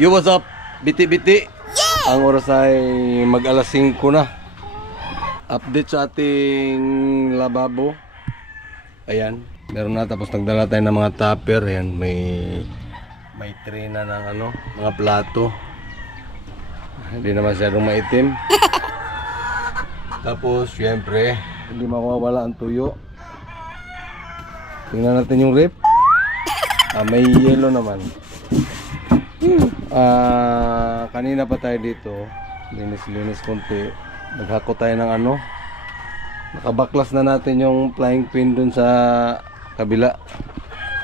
Yo, what's up? Biti-biti. Ang oras ay mag-alas 5 na. Update sa ating lababo. Ayan. Meron na, tapos nagdala tayo ng mga tupper. Ayan, may tray na ng mga plato. Hindi na masyadong maitim. Tapos, syempre, hindi mawawala ang tuyo. Tingnan natin yung rip. May yellow naman. Kanina pa tayo dito, linis konti. Naghako tayo ng nakabaklas na natin yung flying pin dun sa kabila.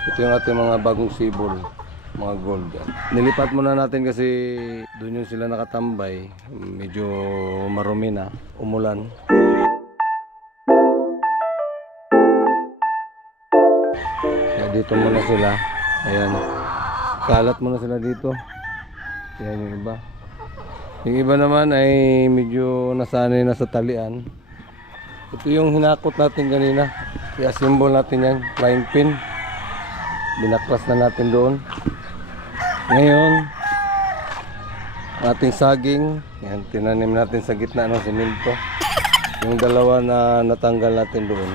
Ito yung ating mga bagong sibol, mga gold. Nilipat muna natin kasi dun yung sila nakatambay. Medyo marumi na, umulan. Kaya dito muna sila. Ayan, kalat muna sila dito. Yan yung iba. Yung iba naman ay medyo nasanay na sa talian. Ito yung hinakot natin kanina. I-assemble natin yan, flying pin. Binaklas na natin doon. Ngayon, ating saging, yan, tinanim natin sa gitna ng semento. Yung dalawa na natanggal natin doon.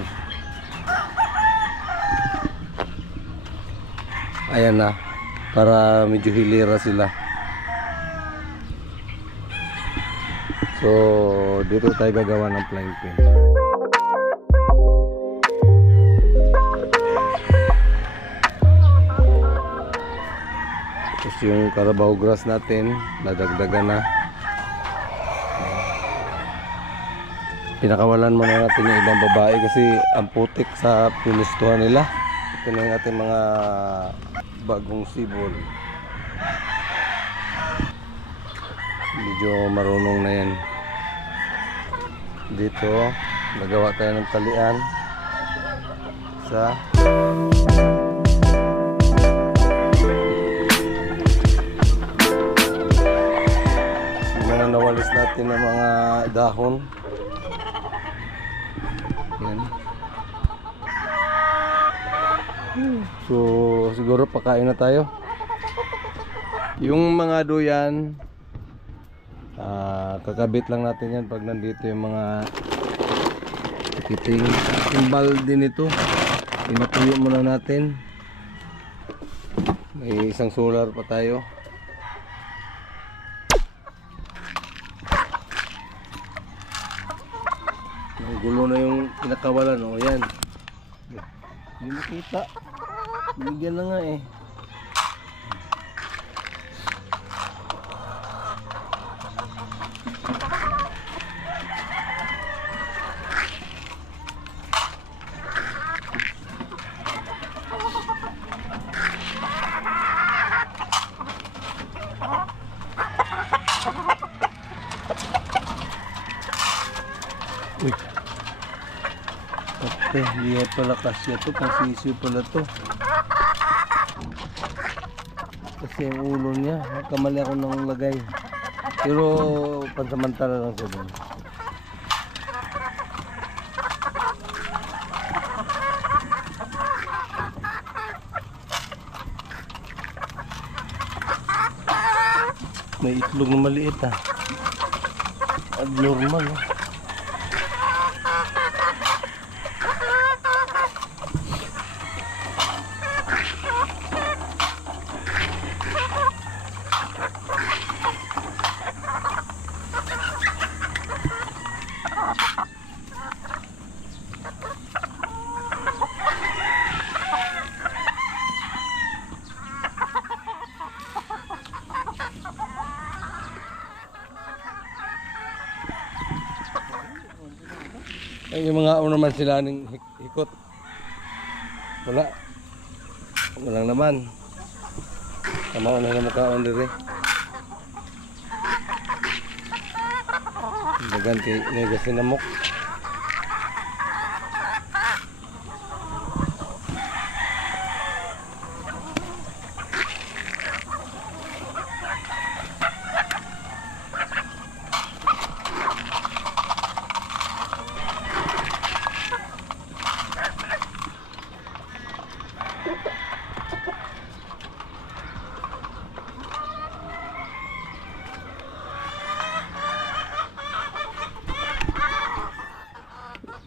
Ayan na, para medyo hilira sila. So, dito tayo gagawa ng flying pin. Tapos yung Carabao grass natin, nadagdagan na. Pinakawalan muna natin yung ibang babae kasi ang putik sa pinistuhan nila. Ito na yung ating mga bagong sibol. Medyo marunong na yan. Dito nagawa tayo ng talian sa mga nawalis natin ng mga dahon. Yan. So siguro pakain na tayo. Yung mga duyan, kakabit lang natin yan pag nandito yung mga kiting. Yung balde nito, pinatuyo muna natin. May isang solar pa tayo. Ang gulo na yung pinakawalan. O yan, hindi makita. Binigyan na nga eh. Uy, ate, liya pala kasya to, pansisiyo pala to. Kasi yung ulo niya, kamali ako nang lagay. Pero pansamantala lang siya doon. May itlog na maliit abnormal Ay, yung mga naman sila ng hikot. Walang naman. Tama na mukhaon dire. Bagan kay negasin namok.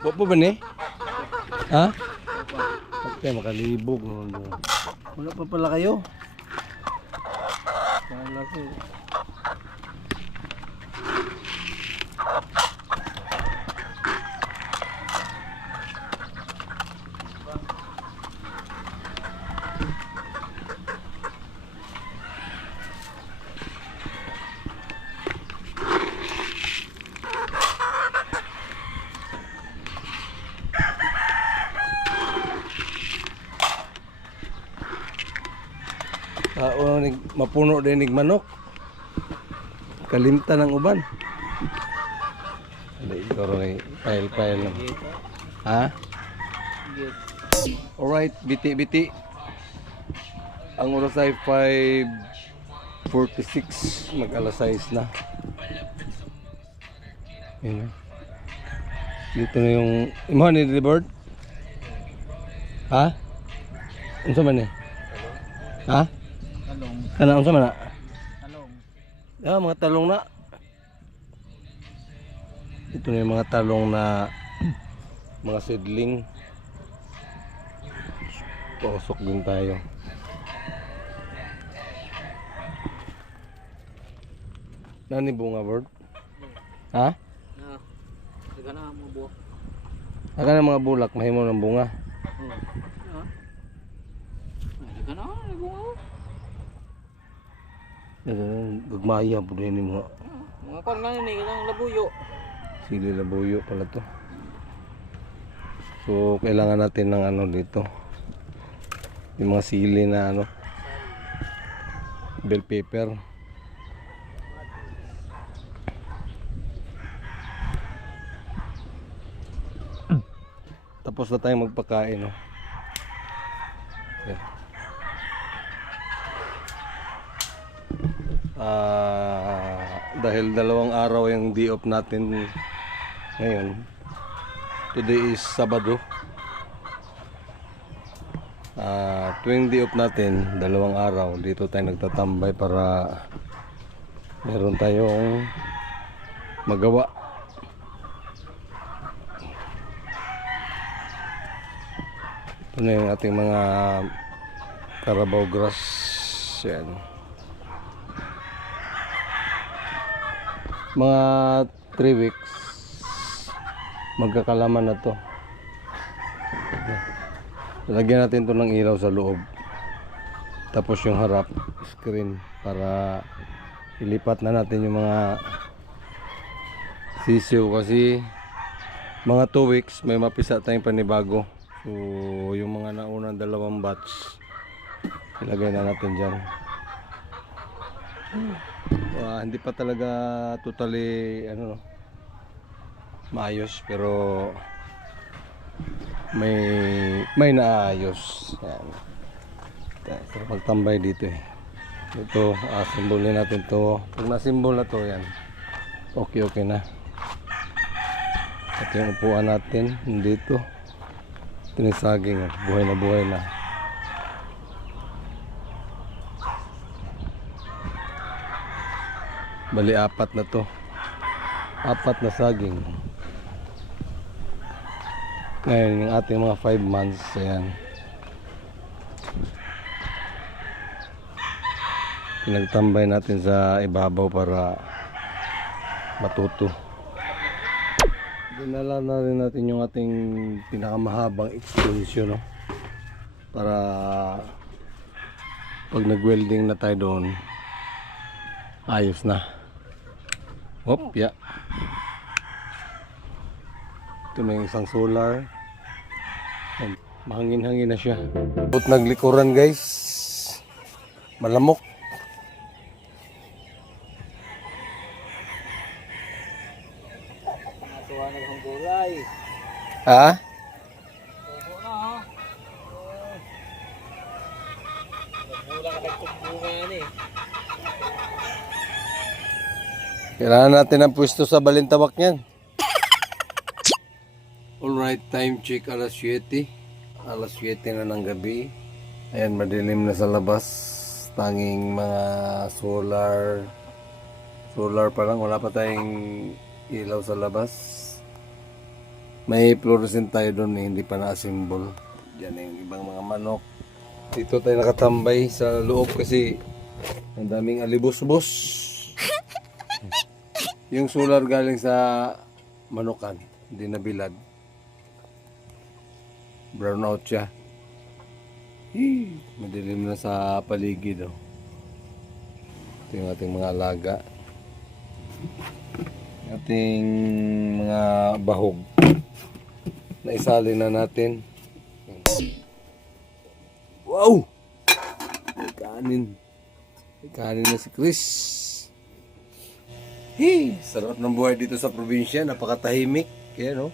Wapo ba ni? Ha? Okay, makalibog naman doon. Wala pa pala kayo. Kala ko. Mapuno din ng manok. Kalimta ng uban. Hindi, ito rin pile lang. Ha? Alright, biti-biti. Ang oras ay 5:46. Mag-alas 6 na. Ayan. Dito na yung imahan ni Bird. Ha? Ano sa man eh? Ha? Kana unsa man na? Talong. Ah, mga talong na. Ito na yung mga talong na mga seedling. Pasok din tayo. Nani bunga, Bird? Ha? Na. Daga na mo buwak. Aka na mga bulak, mahimo ng bunga. Oh. Daga na bunga. Gagmaya po din yung mga Mga kon na ni ilang labuyo. sili labuyo pala to. So kailangan natin ng ano dito. Yung mga sili na ano. Bell pepper. Tapos na tayong magpakain, no. Okay. Dahil 2 araw yung day off natin ngayon. Today is Sabado. Tuwing day off natin 2 araw dito tayo nagtatambay para meron tayong magawa. Ito na yung ating mga Carabao grass. Yan. Mga 3 weeks magkakalaman na to. Lagyan natin to ng ilaw sa loob, tapos yung harap screen para ilipat na natin yung mga sisiw, kasi mga 2 weeks may mapisa tayong panibago. So yung mga naunang 2 batch ilagay na natin dyan. Hindi pa talaga totally maayos, pero may naayos. Yan. So, magtambay dito eh. Ito, simbolin natin to. Pag nasimbol na to, yan, okay na. At yung upuan natin dito, ito yung saging, buhay na. Bali 4 na to. 4 na saging. Ngayon yung ating mga 5 months, ayan, pinagtambay natin sa ibabaw para matuto. Dinala na rin natin yung ating pinakamahabang extension, no? Para pag nag-welding na tayo doon, ayos na. Hop, ya. Ito na yung isang solar. Mahangin-hangin na siya. At naglikuran, guys. Malamok. Natuwa na ang gulay. Ha? Opo na ha. Nagmula ka nagtumbunga yan eh. Kailangan natin ang pwesto sa balintawak niyan. Alright, time check alas 7. Alas 7 na ng gabi. Ayan, madilim na sa labas. Tanging mga solar pa lang. Wala pa tayong ilaw sa labas. May fluorescent tayo doon eh, hindi pa na-assemble. Diyan yung ibang mga manok. Dito tayo nakatambay sa loob kasi ang daming alibos-bos. Yung solar galing sa manukan, hindi nabilad. Brown out siya. Madilim na sa paligid. Oh. Ito yung ating mga alaga. Ating mga bahog. Naisali na natin. Wow! May kanin. May kanin na si Chris. Hey! Sarap ng buhay dito sa probinsya. Napakatahimik. Yan, no?